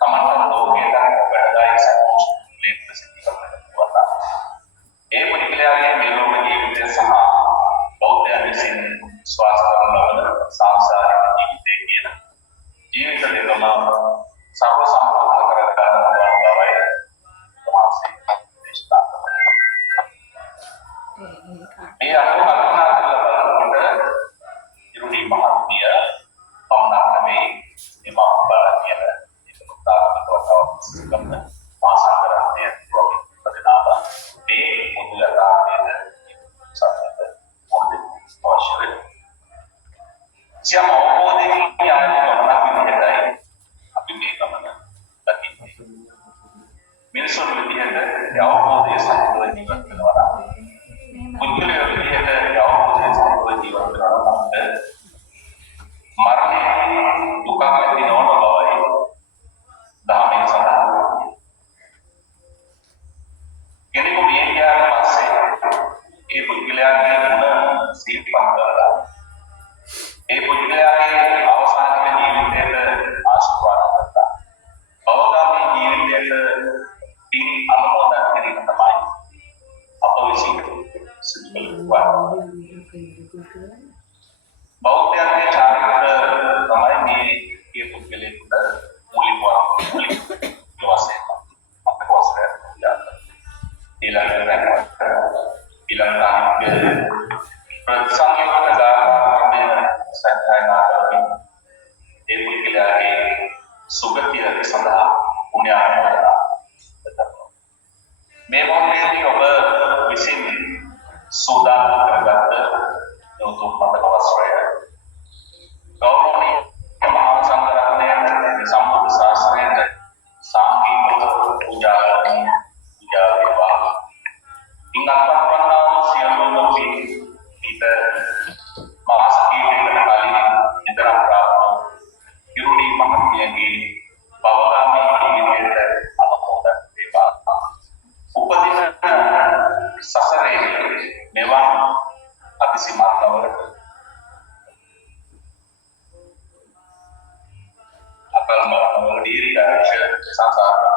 තමන්ට ලෝකයට වැඩදායි සම්පූර්ණ ප්‍රසිද්ධ කරන්න පුළුවන්. ඒ පුද්ගලයාගේ මේ ලෝක ජීවිතය සහ බෞද්ධයන් විසින් විශ්වාස කරන ලබන සංසාරික ජීවිතය කියන ජීවිත දෙකම සර්ව සම්පූර්ණ කරගන්න පුළුවන් බවයි වාසේ දේශනා කරනවා. මේ අනුව කල්පනා කරලා බලනකොට ඉරුණි මහත්මිය පමණක් නෙවෙයි මේ මහබල කියන ඒක උත්සාහකව ගන්න මාසාකරණය ප්‍රතිනාම මේ පොදු යථාර්ථයේ සත්‍යත මොකද අවශ්‍ය වෙන්නේ. සියම් අවබෝධයෙන් ඥානය ගමනක් විදිහටයි අපි මේ ගමන දකින්නේ. මිනිසුන් විදිහට අවබෝධය සහිතව ජීවත් වෙනවා. පුද්ගලයෝ විදිහට අවබෝධය සහිතව ජීවත් වෙනවා නම් මරණය දුක ඇති නොවන බවයි ධර්මයේ සඳහන් වෙන්නේ. කෙනෙකු මිය ගියාට පස්සේ ඒ පුද්ගලයාගේ ගුණ සිහිපත් කරලා ඒ පුද්ගලයාගේ අවසානික ජීවිතයට ආශිර්වාද කරලා භවගාමී ජීවිතයට පින් අනුමෝදන් කිරීම තමයි අප විසින් සිදු කරන්නේ. බෞද්ධයන්ගේ චාරිත්‍ර තමයි මේ පුද්ගලයාට මූලික වශයෙන් අපේ වස්ත්‍රය ඊළඟට ප්‍රතිසංයෝග දාන සංඛ්‍යානාදී ඒ පුද්ගලයාගේ සුගතිය සඳහා පුණ්‍ය ආරාධනා කරනවා. මේ මොහොතේදී ඔබ විසින් සෝදානම් කරගත්ත යොදුම් මතක වස්ත්‍රය ගෞරවනීය මහා සංඝරත්නයේ සම්බුද්ධ ශාසනයේ සාංගික පූජා කරමින් පූජා වේවා. ඉංගප්පන්නා සියලුම පිට මාස කීපයකට කලින් ඉදරම් ප්‍රාප්ත ඉරුණි මහත්මියගේ භවගාමී ජීවිතයට අනුමෝදන් වේවා. උපදින සසරේ මෙවන් අතිසිමත්වලට අකල් මරණවල දීර්ඝායුෂ සංසාරේ